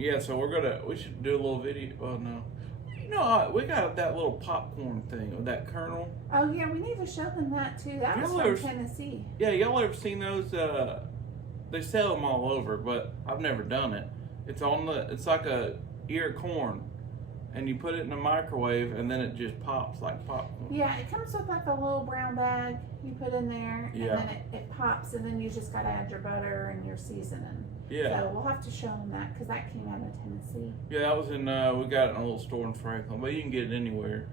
Yeah, so we should do a little video. Well, no. We got that little popcorn thing with that kernel. Oh yeah, we need to show them that too. That was Y'all from ever, Tennessee. yeah, y'all ever seen those? They sell them all over, but I've never done it. It's like a ear of corn, and you put it in the microwave, and then it just pops like popcorn. Yeah, it comes with like a little brown bag you put in there, and Yeah. then it pops, and then you just gotta add your butter and your seasoning. Yeah. So we'll have to show them that because that came out of Tennessee. Yeah, that was in. We got it in a little store in Franklin, but you can get it anywhere.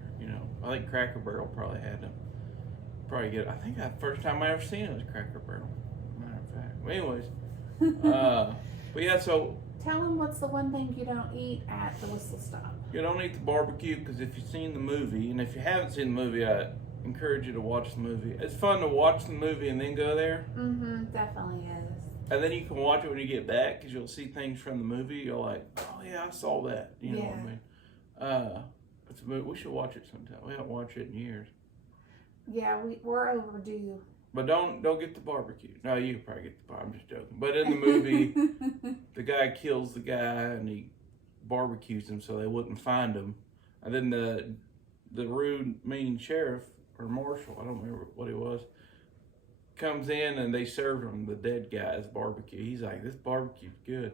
I think Cracker Barrel probably had them. Probably get it. I think the first time I ever seen it was Cracker Barrel. Matter of fact. But anyways, but yeah, so Tell them what's the one thing you don't eat at the Whistle Stop. you don't eat the barbecue because if you've seen the movie, and if you haven't seen the movie, I encourage you to watch the movie. It's fun to watch the movie and then go there. Definitely is. And then you can watch it when you get back because you'll see things from the movie. You're like, oh yeah, I saw that. You know what I mean? It's a movie. We should watch it sometime. We haven't watched it in years. Yeah, we're overdue. But don't get the barbecue. No, you can probably get the barbecue. I'm just joking. But in the movie, the guy kills the guy and he barbecues him so they wouldn't find him. And then the rude, mean sheriff or marshal, I don't remember what he was, comes in and they serve him the dead guy's barbecue. He's like, this barbecue's good.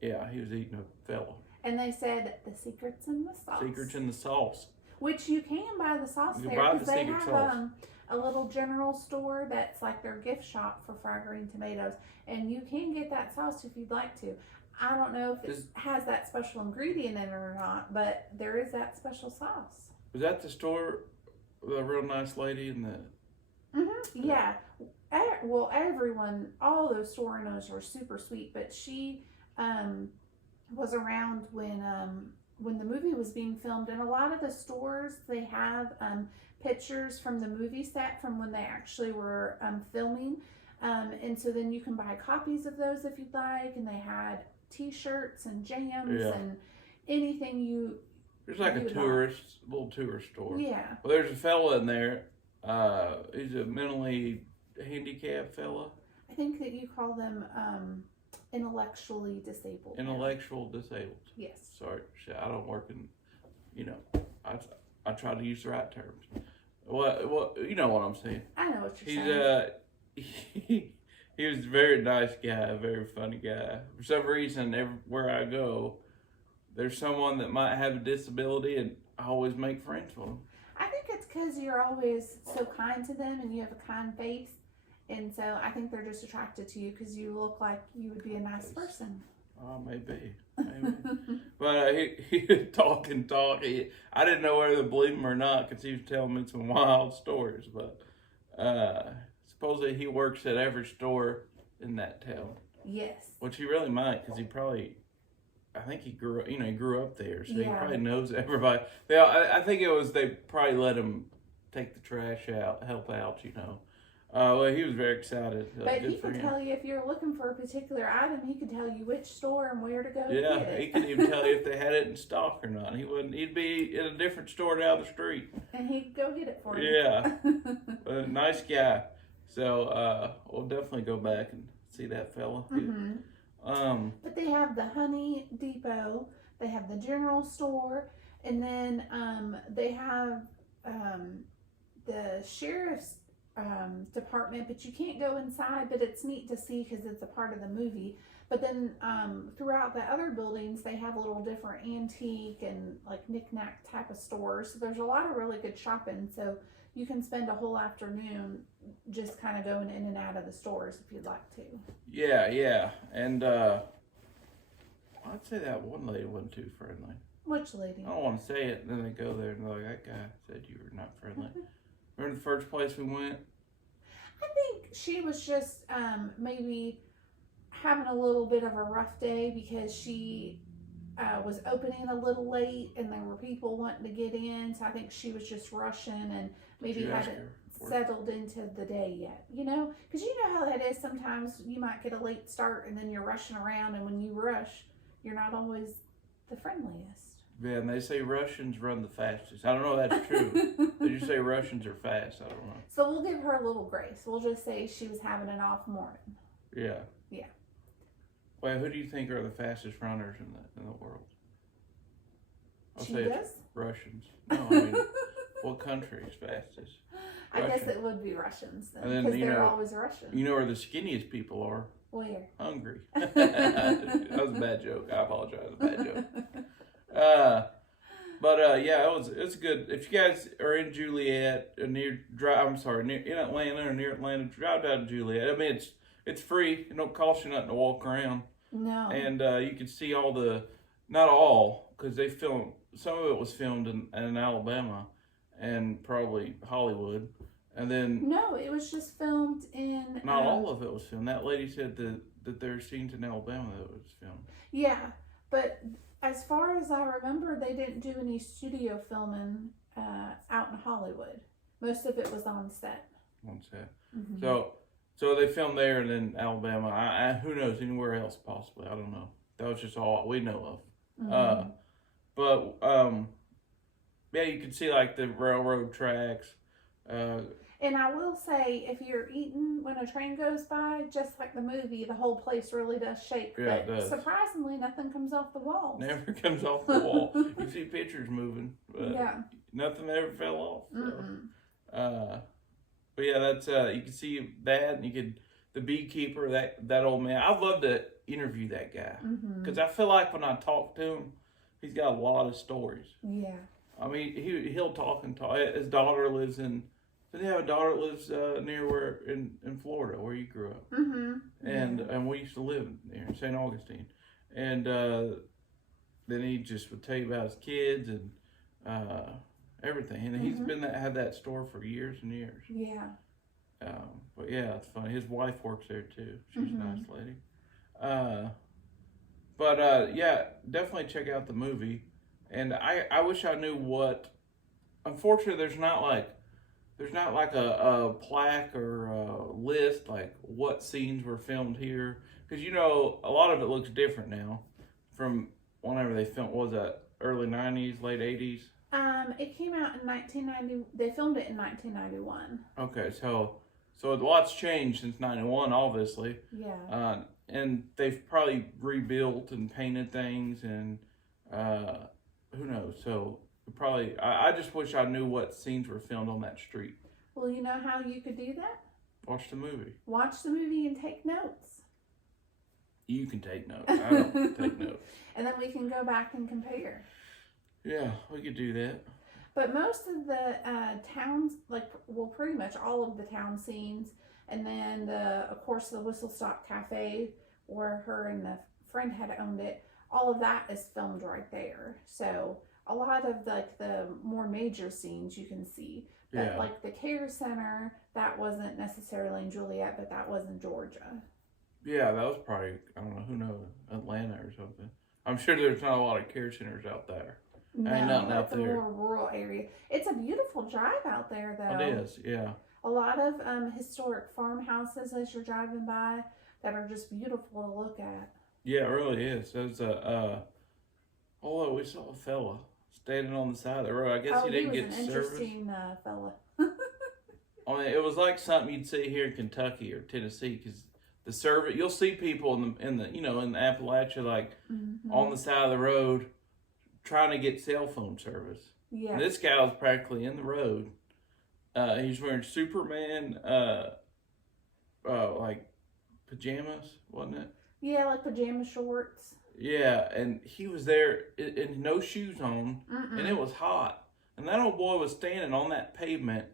Yeah, he was eating a fellow. And they said the secret's in the sauce. Secret's in the sauce. Which you can buy the sauce You there buy the because they secret have sauce. A little general store that's like their gift shop for fried green tomatoes, and you can get that sauce if you'd like to. I don't know if it has that special ingredient in it or not, but there is that special sauce. Was that the store with a real nice lady in the... Yeah. Well, everyone, all those store owners were super sweet, but she was around when the movie was being filmed, and a lot of the stores, they have pictures from the movie set from when they actually were filming, and so then you can buy copies of those if you'd like, and they had t-shirts and jams and anything you... There's like a little tourist store. Yeah. Well, there's a fella in there. He's a mentally handicapped fella. I think that you call them intellectually disabled. Intellectual disabled. Yes. Sorry, I don't work in, I try to use the right terms. Well, you know what I'm saying. I know what you're saying. He was a very nice guy, a very funny guy. For some reason, everywhere I go, there's someone that might have a disability, and I always make friends with them. I think it's because you're always so kind to them, and you have a kind face, and so I think they're just attracted to you because you look like you would be a nice person. Oh, maybe. But he would talk. I didn't know whether to believe him or not because he was telling me some wild stories. But supposedly he works at every store in that town. Yes. Which he really might, because I think he grew up there, so he probably knows everybody. I think they probably let him take the trash out, help out, Well, he was very excited. But he could tell you if you're looking for a particular item, he could tell you which store and where to go to get it. He could even tell you if they had it in stock or not. He'd be in a different store down the street. And he'd go get it for you. Yeah. Nice guy. So we'll definitely go back and see that fella. But they have the Honey Depot, they have the general store, and then they have the sheriff's department, but you can't go inside, but it's neat to see because it's a part of the movie. But then throughout the other buildings, they have a little different antique and like knick-knack type of stores. So there's a lot of really good shopping. So you can spend a whole afternoon just kind of going in and out of the stores if you'd like to. Yeah. And I'd say that one lady wasn't too friendly. Which lady? I don't want to say it, and then they go there and they're like, that guy said you were not friendly. Remember the first place we went? I think she was just maybe having a little bit of a rough day because she was opening a little late and there were people wanting to get in. So I think she was just rushing and maybe hadn't settled into the day yet. Because you know how that is. Sometimes you might get a late start and then you're rushing around, and when you rush, you're not always the friendliest. Yeah, and they say Russians run the fastest. I don't know if that's true. Did you say Russians are fast? I don't know. So we'll give her a little grace. We'll just say she was having an off morning. Yeah. Yeah. Wait, who do you think are the fastest runners in the world? I'll say Cheetahs? it's Russians. No, I mean, what country is fastest? I guess Russian. it would be Russians then, And then, because you they're know, always Russian. You know where the skinniest people are? Where? Hungry. That was a bad joke. I apologize. A bad joke. Yeah, it's good. If you guys are in Juliet or near in Atlanta or near Atlanta, drive down to Juliet. I mean, it's free. It don't cost you nothing to walk around. No. And you can see all not all, because some of it was filmed in Alabama and probably Hollywood. And then No, it was just filmed in. not all of it was filmed. That lady said that there are scenes in Alabama that was filmed. Yeah, but as far as I remember, they didn't do any studio filming out in Hollywood. Most of it was on set. On set. Mm-hmm. So they filmed there and then Alabama. I who knows, anywhere else possibly. I don't know. That was just all we know of. Mm-hmm. Yeah, you can see like the railroad tracks. And I will say, if you're eating when a train goes by, just like the movie, the whole place really does shake. Yeah, but it does. Surprisingly, nothing comes off the walls. Never comes off the wall. You see pictures moving, but yeah. nothing ever fell off. So. Mm-mm. But yeah, that's you can see that, and the beekeeper, that old man. I'd love to interview that guy because I feel like when I talk to him, he's got a lot of stories. Yeah. I mean, he'll talk and talk. His daughter lives in. Did he have a daughter that lives near in Florida where you grew up? Mm-hmm. And we used to live near St. Augustine, and then he just would tell you about his kids and everything. And he's had that store for years and years. Yeah. But yeah, it's funny. His wife works there too. She's a nice lady. Yeah, definitely check out the movie. And I wish I knew what. Unfortunately, there's not like a plaque or a list like what scenes were filmed here, because a lot of it looks different now from whenever they filmed. Was that early 90s, late 80s? It came out in 1990. They filmed it in 1991. Okay, so a lot's changed since 91, obviously. Yeah. And they've probably rebuilt and painted things, and who knows? So probably, I just wish I knew what scenes were filmed on that street. Well, you know how you could do that? Watch the movie. Watch the movie and take notes. You can take notes. I don't take notes. And then we can go back and compare. Yeah, we could do that. But most of the towns, pretty much all of the town scenes, and then of course the Whistle Stop Cafe where her and the friend had owned it, all of that is filmed right there. So a lot of the more major scenes you can see. But like the care center, that wasn't necessarily in Juliet, but that was in Georgia. Yeah, that was probably, I don't know, who knows, Atlanta or something. I'm sure there's not a lot of care centers out there. No, ain't nothing out it's a more rural area. It's a beautiful drive out there, though. It is, yeah. A lot of historic farmhouses as you're driving by that are just beautiful to look at. Yeah, it really is. There's we saw a fella standing on the side of the road. I guess he didn't get service. He was an interesting fella. I mean, it was like something you'd see here in Kentucky or Tennessee, because the service, you'll see people in the Appalachia, on the side of the road trying to get cell phone service. Yeah. And this guy was practically in the road. He's wearing Superman pajamas, wasn't it? Yeah, like pajama shorts. Yeah, and he was there in no shoes on, and it was hot. And that old boy was standing on that pavement.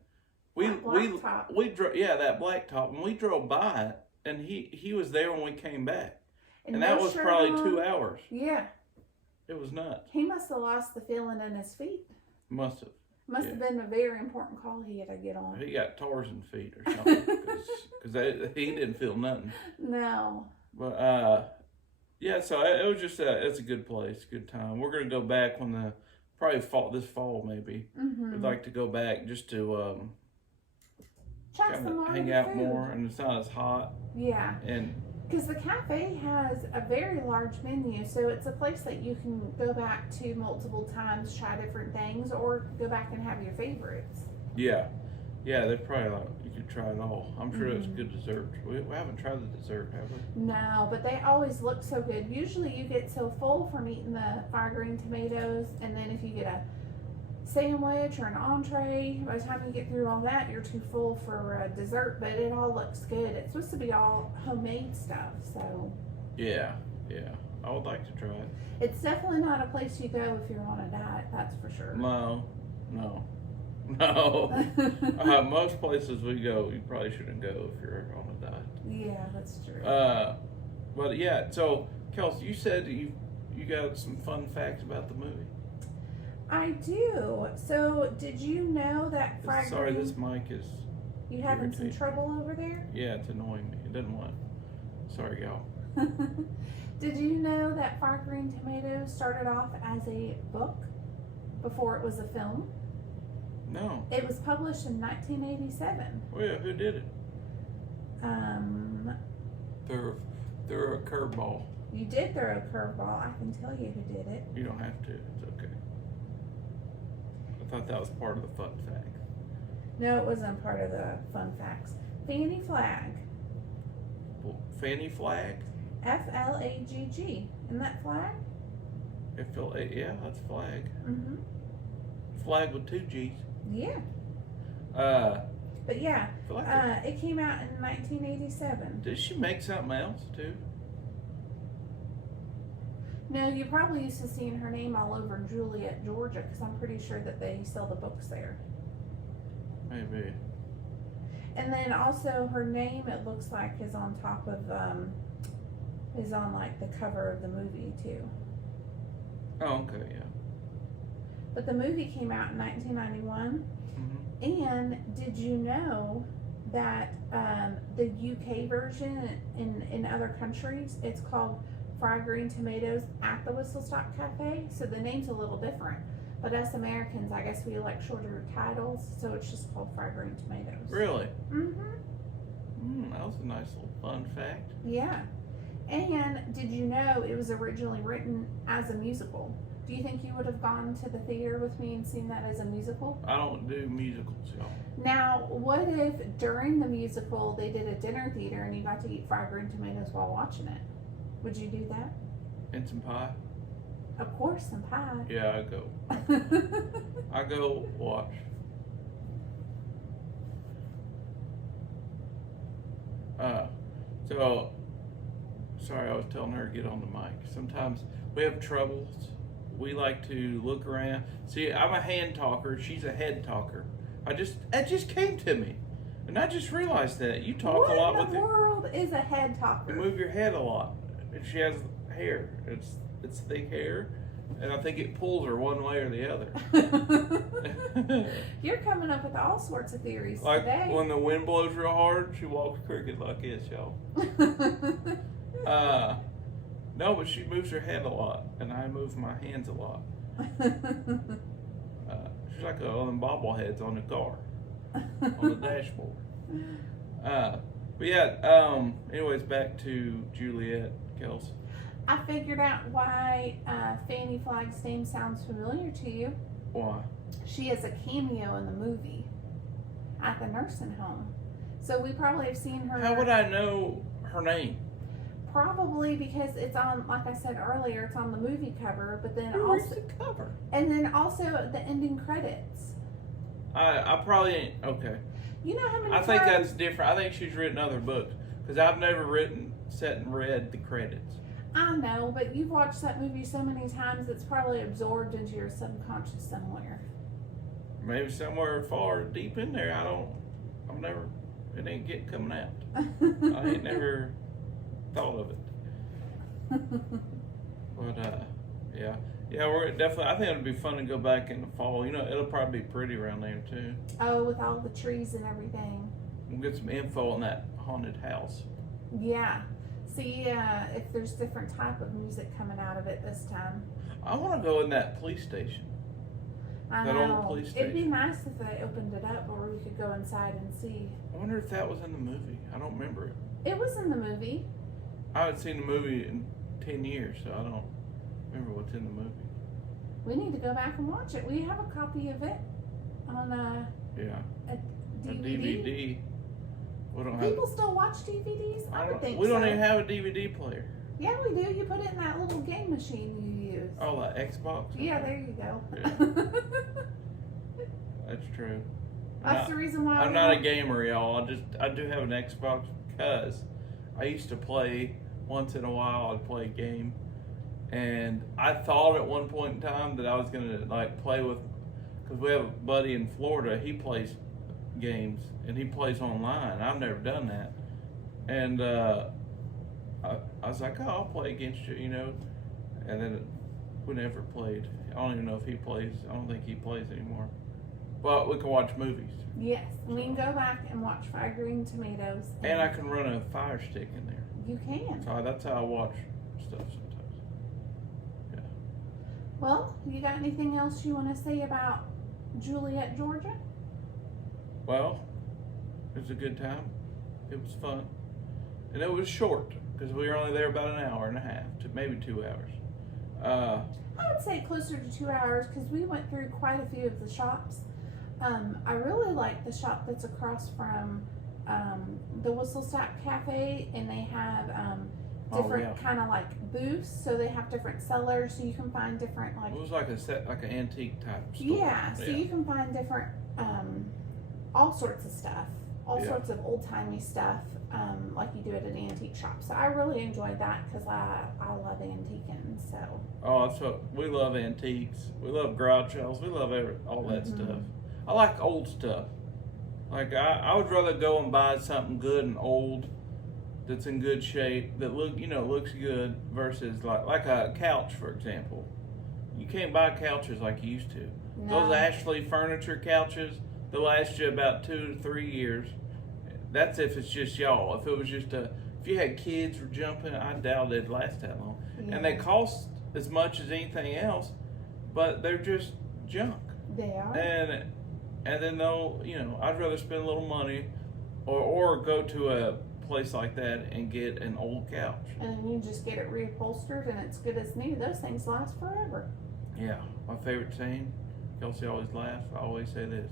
That blacktop, and we drove by it, and he was there when we came back, and no that was shirt probably on. 2 hours. Yeah. It was nuts. He must have lost the feeling in his feet. Must have. Must have been a very important call he had to get on. He got Tarzan feet or something, because he didn't feel nothing. No. But so it was just it's a good place, good time. We're gonna go back when this fall maybe. We'd like to go back just to hang out more, and it's not as hot. Yeah. And because the cafe has a very large menu, so it's a place that you can go back to multiple times, try different things, or go back and have your favorites. Yeah, there's probably you could try it all. I'm sure it's good dessert. We haven't tried the dessert, have we? No, but they always look so good. Usually you get so full from eating the fire green tomatoes, and then if you get a sandwich or an entree, by the time you get through all that, you're too full for dessert, but it all looks good. It's supposed to be all homemade stuff, so. Yeah. I would like to try it. It's definitely not a place you go if you're on a diet, that's for sure. No. Most places we go, you probably shouldn't go if you're on a diet. Yeah, that's true. But yeah, so Kelsey, you said you got some fun facts about the movie. I do. So, did you know that fried Sorry, green... this mic is... You having some trouble over there? Yeah, it's annoying me. It doesn't want... Sorry, y'all. Did you know that fried green tomatoes started off as a book before it was a film? No. It was published in 1987. Oh yeah, who did it? They're a curveball. You did throw a curveball. I can tell you who did it. You don't have to. It's okay. I thought that was part of the fun fact. No, it wasn't part of the fun facts. Fanny Flagg. Well, Fanny Flagg? F-L-A-G-G. Isn't that flag? Yeah, that's flag. Mm-hmm. Flag with 2 G's. Yeah. But yeah, it came out in 1987. Did she make something else too? No, you probably used to seeing her name all over Juliet, Georgia, because I'm pretty sure that they sell the books there. Maybe. And then also her name, it looks like, is on top of, is on like the cover of the movie too. Oh, okay, yeah. But the movie came out in 1991. Mm-hmm. And did you know that the UK version in other countries, it's called Fried Green Tomatoes at the Whistle Stop Cafe? So the name's a little different. But us Americans, I guess we like shorter titles, so it's just called Fried Green Tomatoes. Really? Mm-hmm. That was a nice little fun fact. Yeah. And did you know it was originally written as a musical? Do you think you would have gone to the theater with me and seen that as a musical? I don't do musicals, y'all. Now, what if during the musical they did a dinner theater and you got to eat fried green tomatoes while watching it? Would you do that? And some pie? Of course, some pie. Yeah, I go. I go watch. So, sorry, I was telling her to get on the mic. Sometimes we have troubles. We like to look around. See, I'm a hand talker. She's a head talker. That just came to me. And I just realized that. You talk a lot with What in the world is a head talker? You move your head a lot. And she has hair. It's thick hair. And I think it pulls her one way or the other. You're coming up with all sorts of theories like today. When the wind blows real hard, she walks crooked like this, y'all. No, but she moves her head a lot, and I move my hands a lot. She's like one of them bobbleheads on the car, on the dashboard. But yeah, anyways, back to Juliet, Kelsey. I figured out why Fanny Flagg's name sounds familiar to you. Why? She has a cameo in the movie at the nursing home. So we probably have seen her. How would I know her name? Probably because it's on, like I said earlier, it's on the movie cover, but then Where's also the cover? And then also the ending credits. I probably ain't okay. You know how many I think that's different. I think she's written other books because I've never sat and read the credits. I know, but you've watched that movie so many times, it's probably absorbed into your subconscious somewhere. Maybe somewhere far deep in there. It ain't coming out. I ain't never thought of it. But yeah, we're definitely. I think it'd be fun to go back in the fall. You know, it'll probably be pretty around there too. Oh, with all the trees and everything. We'll get some info on that haunted house. Yeah. See if there's different type of music coming out of it this time. I want to go in that police station. I that know. Old police It'd be station. nice if they opened it up where we could go inside and see. I wonder if that was in the movie. I don't remember it. It was in the movie. I haven't seen the movie in 10 years, so I don't remember what's in the movie. We need to go back and watch it. We have a copy of it on Yeah. a A DVD. DVD. We don't People still watch DVDs? I would think we don't so. even have a DVD player. Yeah, we do. You put it in that little game machine you use. Oh, like Xbox? Yeah, there you go. Yeah. That's true. That's the reason why I'm not a gamer, y'all. I do have an Xbox because I used to play once in a while. I'd play a game, and I thought at one point in time that I was gonna like play with, because we have a buddy in Florida. He plays games and he plays online. I've never done that, and I was like, oh, I'll play against you, you know, and then we never played. I don't even know if he plays. I don't think he plays anymore. But we can watch movies. Yes, we can go back and watch Fried Green Tomatoes. And I can run a Fire Stick in there. You can. So that's how I watch stuff sometimes. Yeah. Well, you got anything else you want to say about Juliet, Georgia? Well, it was a good time. It was fun. And it was short, because we were only there about an hour and a half, to maybe 2 hours. I would say closer to 2 hours, because we went through quite a few of the shops. I really like the shop that's across from the Whistle Stop Cafe, and they have different kind of like booths. So they have different sellers, so you can find different like. It was like an antique type store. Yeah, so you can find different all sorts of stuff, sorts of old timey stuff, like you do at an antique shop. So I really enjoyed that because I love antiquing. So. Oh, that's what we love, antiques. We love garage sales. We love all that stuff. I like old stuff. Like I would rather go and buy something good and old that's in good shape, that looks good, versus like a couch, for example. You can't buy couches like you used to. No. Those Ashley furniture couches, they'll last you about 2 to 3 years. That's if it's just y'all. If it was just if you had kids or jumping, I doubt it'd last that long. Yeah. And they cost as much as anything else, but they're just junk. They are. And then they'll, I'd rather spend a little money or go to a place like that and get an old couch. And you just get it reupholstered and it's good as new. Those things last forever. Yeah. My favorite saying, Kelsey always laughs, I always say this: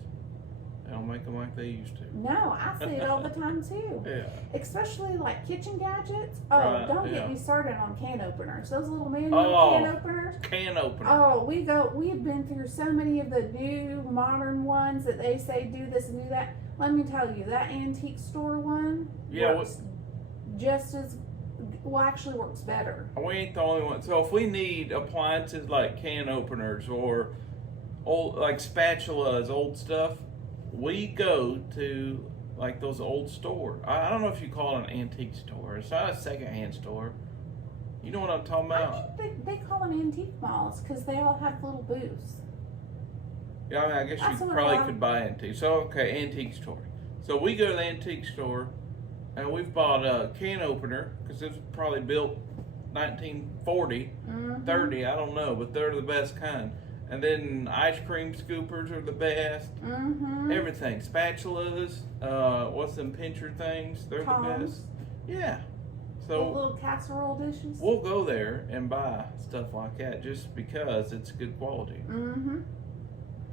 they don't make them like they used to. No, I say it all the time too. Yeah. Especially like kitchen gadgets. Oh, don't get me started on can openers. Those little manual can openers. Can opener. Oh, we've been through so many of the new modern ones that they say do this and do that. Let me tell you, that antique store one works just as well, actually works better. We ain't the only one. So if we need appliances like can openers or old like spatulas, old stuff, we go to like those old stores. I don't know if you call it an antique store. It's not a secondhand store. You know what I'm talking about? I think they call them antique malls because they all have little booths. Yeah, I mean, I guess you probably could buy antiques. So, okay, antique store. So we go to the antique store, and we've bought a can opener, because it's probably built 1940, 30, I don't know, but they're the best kind. And then ice cream scoopers are the best. Everything. Spatulas, what's them pincher things? They're the best. Yeah. So little casserole dishes. We'll go there and buy stuff like that just because it's good quality.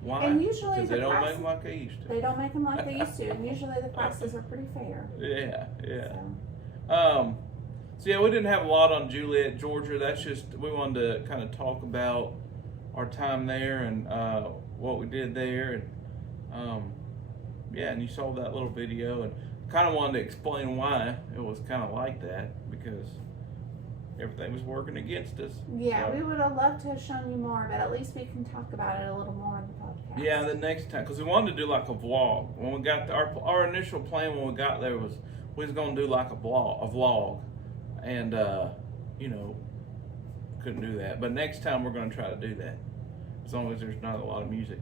Why? And usually because they don't make them like they used to. They don't make them like they used to, and usually the prices are pretty fair. Yeah. So. So yeah, we didn't have a lot on Juliet, Georgia. That's just, we wanted to kind of talk about our time there and what we did there, and and you saw that little video, and kind of wanted to explain why it was kind of like that, because everything was working against us. Yeah, we would have loved to have shown you more, but at least we can talk about it a little more in the podcast. Yeah, the next time, because we wanted to do like a vlog. When we got our initial plan when we got there was we was going to do like a vlog, and couldn't do that. But next time we're going to try to do that, as long as there's not a lot of music.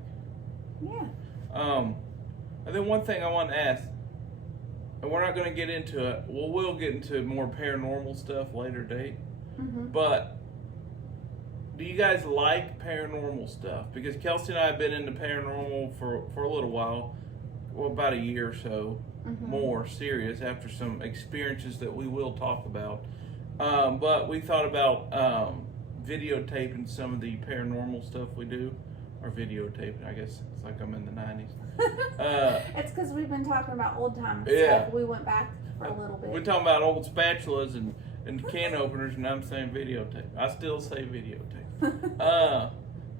Yeah. And then one thing I want to ask, and we're not going to get into it. We'll get into more paranormal stuff later date. But do you guys like paranormal stuff? Because Kelsey and I have been into paranormal for a little while, about a year or so, more serious after some experiences that we will talk about. But we thought about videotaping some of the paranormal stuff we do. or videotaping. I guess it's like I'm in the 90s. It's because we've been talking about old time Yeah. stuff. We went back for a little bit. We're talking about old spatulas and can openers, and I'm saying videotape. I still say videotape.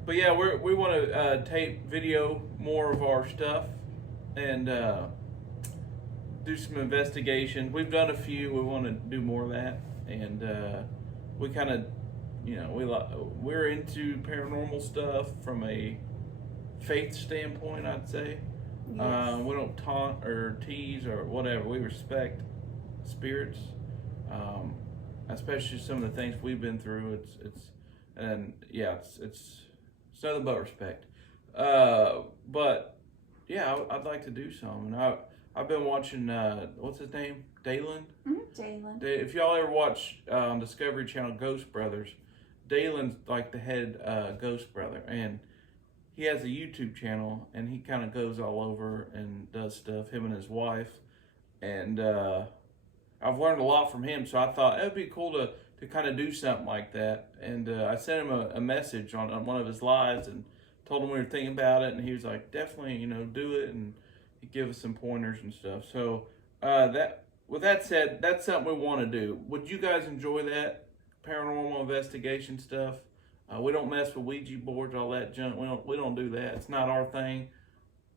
But yeah, we want to tape video more of our stuff and do some investigations. We've done a few. We want to do more of that, and we kind of, we're into paranormal stuff from a faith standpoint, I'd say. Yes. We don't taunt or tease or whatever. We respect spirits, especially some of the things we've been through. It's nothing but respect. But yeah, I'd like to do some. And I've been watching what's his name, Dalen. Jalen. If y'all ever watch on Discovery Channel Ghost Brothers, Dalen's like the head ghost brother, and he has a YouTube channel, and he kind of goes all over and does stuff, him and his wife. And I've learned a lot from him, so I thought it would be cool to kind of do something like that. And I sent him a message on one of his lives and told him we were thinking about it, and he was like, definitely, do it, and he'd give us some pointers and stuff. So with that said, that's something we want to do. Would you guys enjoy that paranormal investigation stuff? We don't mess with Ouija boards, all that junk. We don't do that. It's not our thing.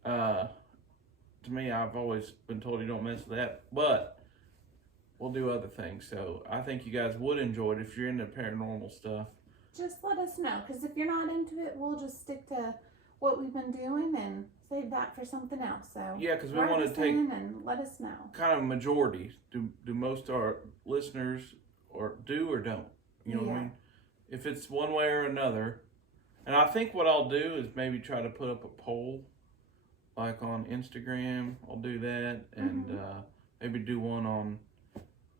To me, I've always been told you don't mess with that, but we'll do other things. So I think you guys would enjoy it if you're into paranormal stuff. Just let us know, because if you're not into it, we'll just stick to what we've been doing and save that for something else. So yeah, because we want to take and let us know. Kind of a majority. Do most of our listeners or do or don't? You know what I mean? If it's one way or another. And I think what I'll do is maybe try to put up a poll, like on Instagram. I'll do that, and maybe do one on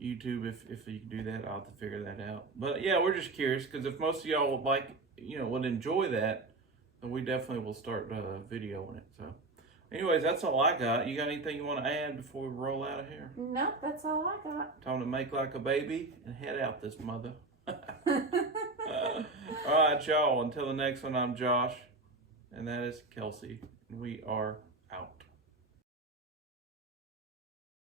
YouTube if you can do that. I'll have to figure that out. But yeah, we're just curious, because if most of y'all would enjoy that, then we definitely will start videoing it. So anyways, that's all I got. You got anything you want to add before we roll out of here? Nope, that's all I got. Time to make like a baby and head out this mother. All right, y'all. Until the next one, I'm Josh, and that is Kelsey. We are out.